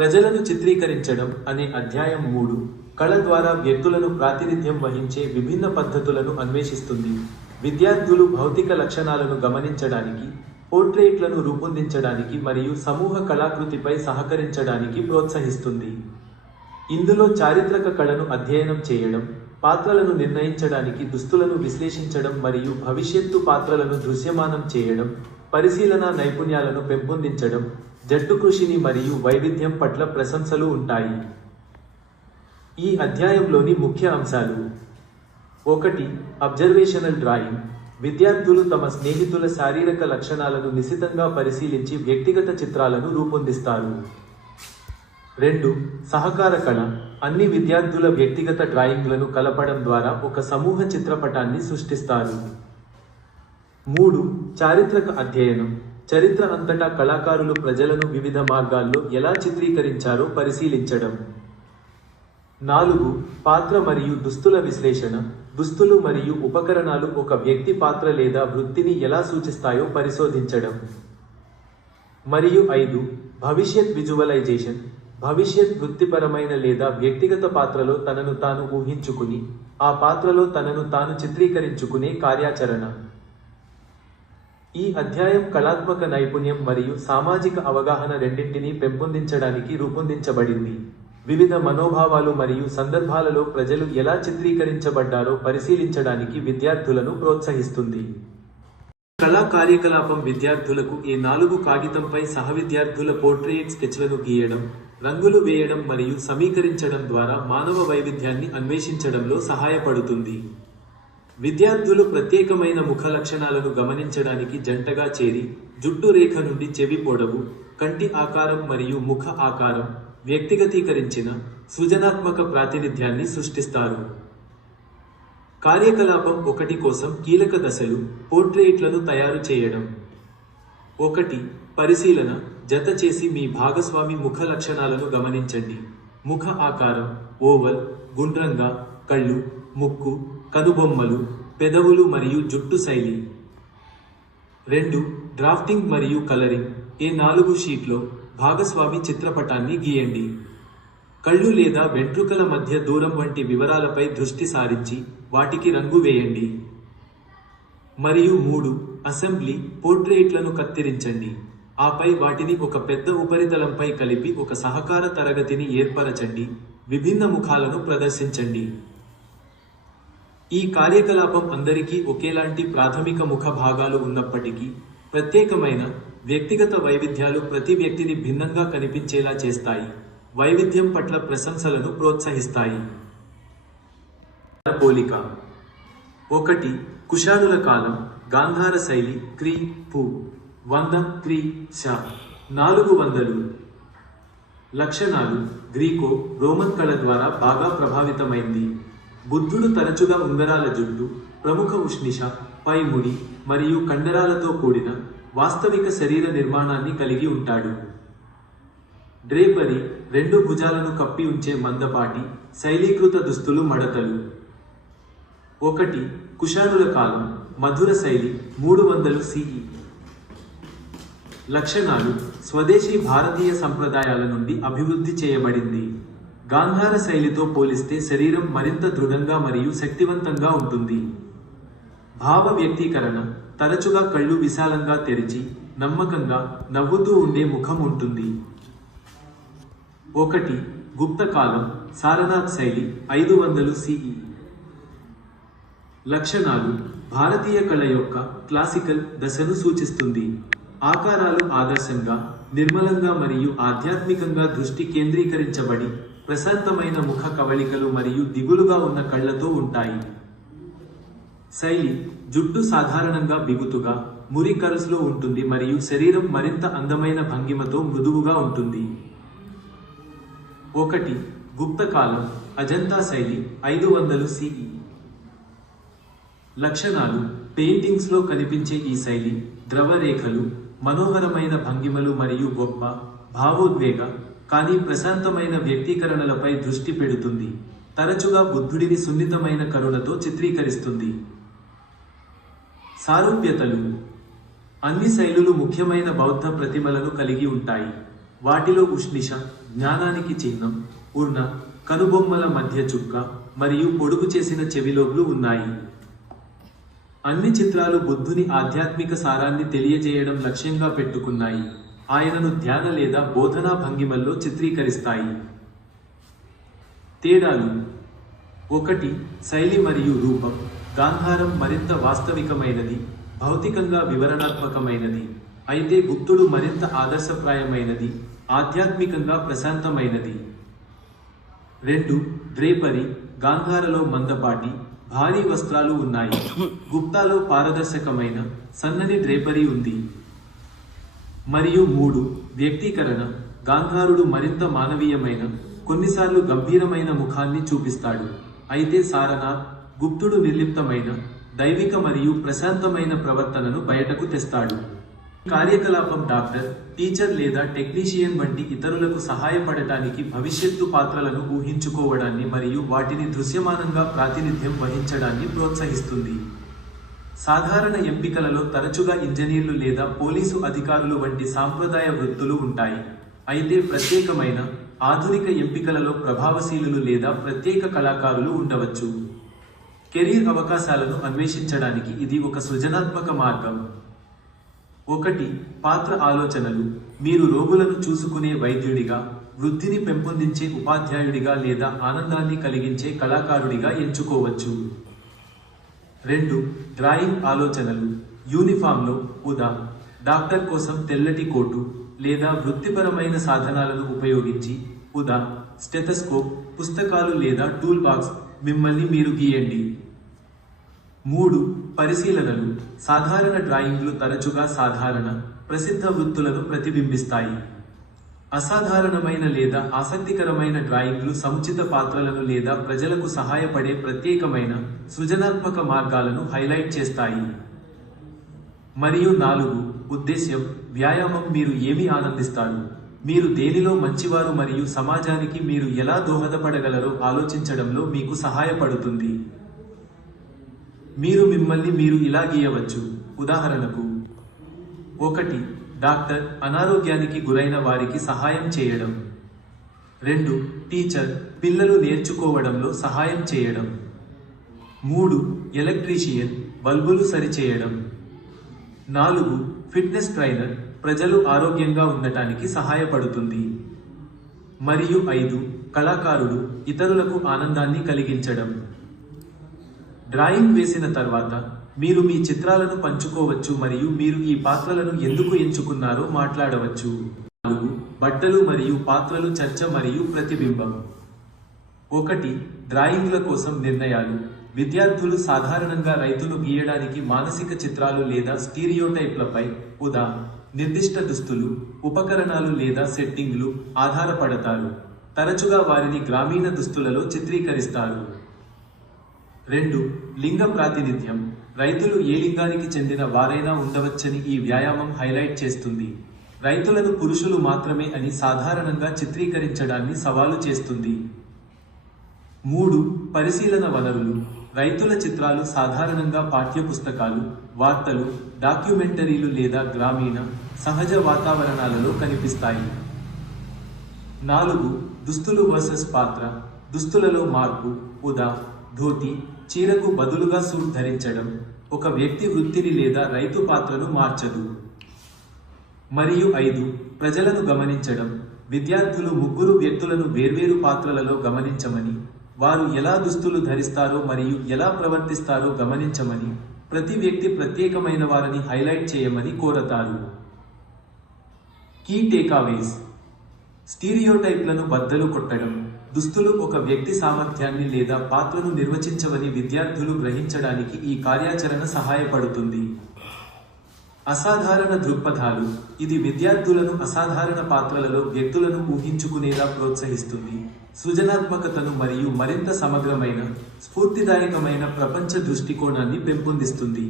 ప్రజలను చిత్రీకరించడం అనే అధ్యాయం 3 కళ ద్వారా వ్యక్తులను ప్రాతినిధ్యం వహించే విభిన్న పద్ధతులను అన్వేషిస్తుంది. విద్యార్థులు భౌతిక లక్షణాలను గమనించడానికి, పోర్ట్రేట్లను రూపొందించడానికి మరియు సమూహ కళాకృతిపై సహకరించడానికి ప్రోత్సహిస్తుంది. ఇందులో చారిత్రక కళను అధ్యయనం చేయడం, పాత్రలను నిర్ణయించడానికి దుస్తులను విశ్లేషించడం మరియు భవిష్యత్తు పాత్రలను దృశ్యమానం చేయడం, పరిశీలన నైపుణ్యాలను పెంపొందించడం, జట్టు కృషిని మరియు వైవిధ్యం పట్ల ప్రశంసలు ఉంటాయి. ఈ అధ్యాయంలోని ముఖ్య అంశాలు: 1. Observational drawing. విద్యార్థులు తమ స్నేహితుల శారీరక లక్షణాలను నిశితంగా పరిశీలించి వ్యక్తిగత చిత్రాలను రూపొందిస్తారు. 2. సహకార కళ. అన్ని విద్యార్థుల వ్యక్తిగత డ్రాయింగ్లను కలపడం ద్వారా ఒక సమూహ చిత్రపటాన్ని సృష్టిస్తారు. 3. చారిత్రక అధ్యయనం. చరిత్ర అంతటా కళాకారులు ప్రజలను వివిధ మార్గాల్లో ఎలా చిత్రీకరించారో పరిశీలించడం. 4. పాత్ర మరియు దుస్తుల విశ్లేషణ. దుస్తులు మరియు ఉపకరణాలు ఒక వ్యక్తి పాత్ర లేదా వృత్తిని ఎలా సూచిస్తాయో పరిశోధించడం. మరియు 5. భవిష్యత్ విజువలైజేషన్. భవిష్యత్ వృత్తిపరమైన లేదా వ్యక్తిగత పాత్రలో తనను తాను ఊహించుకుని, ఆ పాత్రలో తనను తాను చిత్రీకరించుకునే కార్యాచరణ. ఈ అధ్యాయం కళాత్మక నైపుణ్యం మరియు సామాజిక అవగాహన రెండింటినీ పెంపొందించడానికి రూపొందించబడింది. వివిధ మనోభావాలు మరియు సందర్భాలలో ప్రజలు ఎలా చిత్రీకరించబడ్డారో పరిశీలించడానికి విద్యార్థులను ప్రోత్సహిస్తుంది. కళా కార్యకలాపం విద్యార్థులకు A4 కాగితంపై సహవిద్యార్థుల పోర్ట్రేట్ స్కెచ్లను గీయడం, రంగులు వేయడం మరియు సమీకరించడం ద్వారా మానవ వైవిధ్యాన్ని అన్వేషించడంలో సహాయపడుతుంది. విద్యార్థులు ప్రత్యేకమైన ముఖ లక్షణాలను గమనించడానికి జంటగా చేరి, జుట్టు రేఖ నుండి చెవి పొడవు, కంటి ఆకారం మరియు ముఖ ఆకారం వ్యక్తిగతీకరించిన, సృజనాత్మక ప్రాతినిధ్యాన్ని సృష్టిస్తారు. కార్యకలాపం 1 కోసం కీలక దశలు: పోర్ట్రేట్లను తయారు చేయడం. 1. పరిశీలన. జత చేసి మీ భాగస్వామి ముఖ లక్షణాలను గమనించండి. ముఖ ఆకారం: ఓవల్, గుండ్రంగా, కళ్ళు, ముక్కు, కనుబొమ్మలు, పెదవులు మరియు జుట్టు శైలి. 2. డ్రాఫ్టింగ్ మరియు కలరింగ్. A4 షీట్లో భాగస్వామి చిత్రపటాన్ని గీయండి. కళ్ళు లేదా వెంట్రుకల మధ్య దూరం వంటి వివరాలపై దృష్టి సారించి, వాటికి రంగు వేయండి. మరియు 3. అసెంబ్లీ. పోర్ట్రేట్లను కత్తిరించండి, ఆపై వాటిని ఒక పెద్ద ఉపరితలంపై కలిపి ఒక సహకార తరగతిని ఏర్పరచండి, విభిన్న ముఖాలను ప్రదర్శించండి. ఈ కార్యకలాపం అందరికీ ఒకేలాంటి ప్రాథమిక ముఖ భాగాలు ఉన్నప్పటికీ, ప్రత్యేకమైన, వ్యక్తిగత వైవిధ్యాలు ప్రతి వ్యక్తిని భిన్నంగా కనిపించేలా చేస్తాయి, వైవిధ్యం పట్ల ప్రశంసలను ప్రోత్సహిస్తాయి. పోలిక. 1. కుషాణుల కాలం. గాంధార శైలి క్రీ. పు. 100 క్రీ. శ. 400. లక్షణాలు. గ్రీకో రోమన్ కళ ద్వారా బాగా ప్రభావితమైంది. బుద్ధుడు తరచుగా ఉంగరాల జుట్టు, ప్రముఖ ఉష్ణిష, పైముడి మరియు కండరాలతో కూడిన వాస్తవిక శరీర నిర్మాణాన్ని కలిగి ఉంటాడు. డ్రేపరీ. 2 భుజాలను కప్పి ఉంచే మందపాటి, శైలీకృత దుస్తులు మడతలు. 1. కుషాణుల కాలం. మధుర శైలి 300 CE. లక్షణాలు. స్వదేశీ భారతీయ సంప్రదాయాల నుండి అభివృద్ధి చేయబడింది. గాంధార శైలితో పోలిస్తే శరీరం మరింత దృఢంగా మరియు శక్తివంతంగా ఉంటుంది. భావ వ్యక్తీకరణ. తరచుగా కళ్ళు విశాలంగా తెరిచి, నమ్మకంగా, నవ్వుతూ ఉండే ముఖం ఉంటుంది. 1. గుప్త కాలం. సారనాథ్ శైలి 500 CE. లక్షణాలు. భారతీయ కళ యొక్క క్లాసికల్ దశను సూచిస్తుంది. ఆకారాలు ఆదర్శంగా, నిర్మలంగా మరియు ఆధ్యాత్మికంగా దృష్టి కేంద్రీకరించబడి, ప్రశాంతమైన ముఖ కవళికలు మరియు దిగులుగా ఉన్న కళ్లతో ఉంటాయి. శైలి. జుట్టు సాధారణంగా బిగుతుగా, మురి కర్ల్స్లో ఉంటుంది మరియు శరీరం మరింత అందమైన భంగిమతో మృదువుగా ఉంటుంది. 1. గుప్త కాలం. అజంతా శైలి 500 CE. లక్షణాలు. పెయింటింగ్స్లో కనిపించే ఈ శైలి ద్రవ రేఖలు, మనోహరమైన భంగిమలు మరియు గొప్ప, భావోద్వేగ, కానీ ప్రశాంతమైన వ్యక్తీకరణలపై దృష్టి పెడుతుంది. తరచుగా బుద్ధుడిని సున్నితమైన కరుణతో చిత్రీకరిస్తుంది. సారూప్యతలు. అన్ని శైలులు ముఖ్యమైన బౌద్ధ ప్రతిమలను కలిగి ఉంటాయి. వాటిలో ఉష్ణిష, జ్ఞానానికి చిహ్నం, పూర్ణ, కనుబొమ్మల మధ్య చుక్క మరియు పొడుగు చేసిన చెవిలోబ్లు ఉన్నాయి. అన్ని చిత్రాలు బుద్ధుని ఆధ్యాత్మిక సారాన్ని తెలియజేయడం లక్ష్యంగా పెట్టుకున్నాయి. ఆయనను ధ్యాన లేదా బోధనా భంగిమల్లో చిత్రీకరిస్తాయి. తేడాలు: 1. శైలి మరియు రూపం. గాంధారం మరింత వాస్తవికమైనది, భౌతికంగా వివరణాత్మకమైనది, అయితే గుప్తుడు మరింత ఆదర్శప్రాయమైనది, ఆధ్యాత్మికంగా ప్రశాంతమైనది. 2. డ్రేపరీ. గాంధారలో మందపాటి, భారీ వస్త్రాలు ఉన్నాయి. గుప్తాలో పారదర్శకమైన, సన్నని డ్రేపరీ ఉంది. మరియు 3. వ్యక్తీకరణ. గాంధారుడు మరింత మానవీయమైన, కొన్నిసార్లు గంభీరమైన ముఖాన్ని చూపిస్తాడు, అయితే సారనాథ్, గుప్తుడు నిర్లిప్తమైన, దైవిక మరియు ప్రశాంతమైన ప్రవర్తనను బయటకు తెస్తాడు. కార్యకలాపం డాక్టర్, టీచర్ లేదా టెక్నీషియన్ వంటి ఇతరులకు సహాయపడటానికి భవిష్యత్తు పాత్రలను ఊహించుకోవడాన్ని మరియు వాటిని దృశ్యమానంగా ప్రాతినిధ్యం వహించడాన్ని ప్రోత్సహిస్తుంది. సాధారణ ఎంపికలలో తరచుగా ఇంజనీర్లు లేదా పోలీసు అధికారులు వంటి సాంప్రదాయ వృత్తులు ఉంటాయి, అయితే ప్రత్యేకమైన, ఆధునిక ఎంపికలలో ప్రభావశీలులు లేదా ప్రత్యేక కళాకారులు ఉండవచ్చు. కెరీర్ అవకాశాలను అన్వేషించడానికి ఇది ఒక సృజనాత్మక మార్గం. 1. పాత్ర ఆలోచనలు. మీరు రోగులను చూసుకునే వైద్యుడిగా, వృద్ధిని పెంపొందించే ఉపాధ్యాయుడిగా లేదా ఆనందాన్ని కలిగించే కళాకారుడిగా ఎంచుకోవచ్చు. 2. డ్రాయింగ్ ఆలోచనలు. యూనిఫామ్లో, ఉదా. డాక్టర్ కోసం తెల్లటి కోటు, లేదా వృత్తిపరమైన సాధనాలను ఉపయోగించి, ఉదా. స్టెథోస్కోప్, పుస్తకాలు లేదా టూల్ బాక్స్, మిమ్మల్ని మీరు గీయండి. 3. పరిశీలనలు. సాధారణ డ్రాయింగ్లు తరచుగా సాధారణ, ప్రసిద్ధ వృత్తులను ప్రతిబింబిస్తాయి. అసాధారణమైన లేదా ఆసక్తికరమైన డ్రాయింగ్లు సముచిత పాత్రలను లేదా ప్రజలకు సహాయపడే ప్రత్యేకమైన, సృజనాత్మక మార్గాలను హైలైట్ చేస్తాయి. మరియు 4. ఉద్దేశ్యం, వ్యాయామం. మీరు ఏమి ఆనందిస్తారు, మీరు దేనిలో మంచివారు మరియు సమాజానికి మీరు ఎలా దోహదపడగలరో ఆలోచించడంలో మీకు సహాయపడుతుంది. మీరు మిమ్మల్ని మీరు ఇలా గీయవచ్చు. ఉదాహరణకు, 1. డాక్టర్, అనారోగ్యానికి గురైన వారికి సహాయం చేయడం. 2. టీచర్, పిల్లలు నేర్చుకోవడంలో సహాయం చేయడం. 3. ఎలక్ట్రీషియన్, బల్బులు సరిచేయడం. 4. ఫిట్నెస్ ట్రైనర్, ప్రజలు ఆరోగ్యంగా ఉండటానికి సహాయపడుతుంది. మరియు 5. కళాకారుడు, ఇతరులకు ఆనందాన్ని కలిగించడం. డ్రాయింగ్ వేసిన తర్వాత, మీరు మీ చిత్రాలను పంచుకోవచ్చు మరియు మీరు ఈ పాత్రలను ఎందుకు ఎంచుకున్నారో మాట్లాడవచ్చు. 4. బట్టలు మరియు పాత్రలు చర్చ మరియు ప్రతిబింబం. 1. డ్రాయింగ్ల కోసం నిర్ణయాలు. విద్యార్థులు సాధారణంగా రైతును గీయడానికి మానసిక చిత్రాలు లేదా స్టీరియోటైప్లపై, ఉదా. నిర్దిష్ట దుస్తులు, ఉపకరణాలు లేదా సెట్టింగ్లు ఆధారపడతారు. తరచుగా వారిని గ్రామీణ దుస్తులలో చిత్రీకరిస్తారు. 2. లింగ ప్రాతినిధ్యం. రైతులు ఏ లింగానికి చెందిన వారైనా ఉండవచ్చని ఈ వ్యాయామం హైలైట్ చేస్తుంది. రైతులను పురుషులు మాత్రమే అని సాధారణంగా చిత్రీకరించడాన్ని సవాలు చేస్తుంది. 3. పరిశీలన వనరులు. రైతుల చిత్రాలు సాధారణంగా పాఠ్యపుస్తకాలు, వార్తలు, డాక్యుమెంటరీలు లేదా గ్రామీణ, సహజ వాతావరణాలలో కనిపిస్తాయి. 4. దుస్తులు వర్సెస్ పాత్ర. దుస్తులలో మార్పు, ఉదా. ధోతి, చీరకు బదులుగా సూట్ ధరించడం, ఒక వ్యక్తి వృత్తిని లేదా రైతు పాత్రను మార్చదు. మరియు 5. ప్రజలను గమనించడం. విద్యార్థులు 3 వ్యక్తులను వేర్వేరు పాత్రలలో గమనించమని, వారు ఎలా దుస్తులు ధరిస్తారో మరియు ఎలా ప్రవర్తిస్తారో గమనించమని, ప్రతి వ్యక్తి ప్రత్యేకమైన వారిని హైలైట్ చేయమని కోరతారు. కీ టేకావేస్. స్టీరియోటైప్లను బద్దలు కొట్టడం. దుస్తులు ఒక వ్యక్తి సామర్థ్యాన్ని లేదా పాత్రను నిర్వచించవని విద్యార్థులు గ్రహించడానికి ఈ కార్యాచరణ సహాయపడుతుంది. అసాధారణ దృక్పథాలు. ఇది విద్యార్థులను అసాధారణ పాత్రలలో వ్యక్తులను ఊహించుకునేలా ప్రోత్సహిస్తుంది, సృజనాత్మకతను మరియు మరింత సమగ్రమైన, స్ఫూర్తిదాయకమైన ప్రపంచ దృష్టికోణాన్ని పెంపొందిస్తుంది.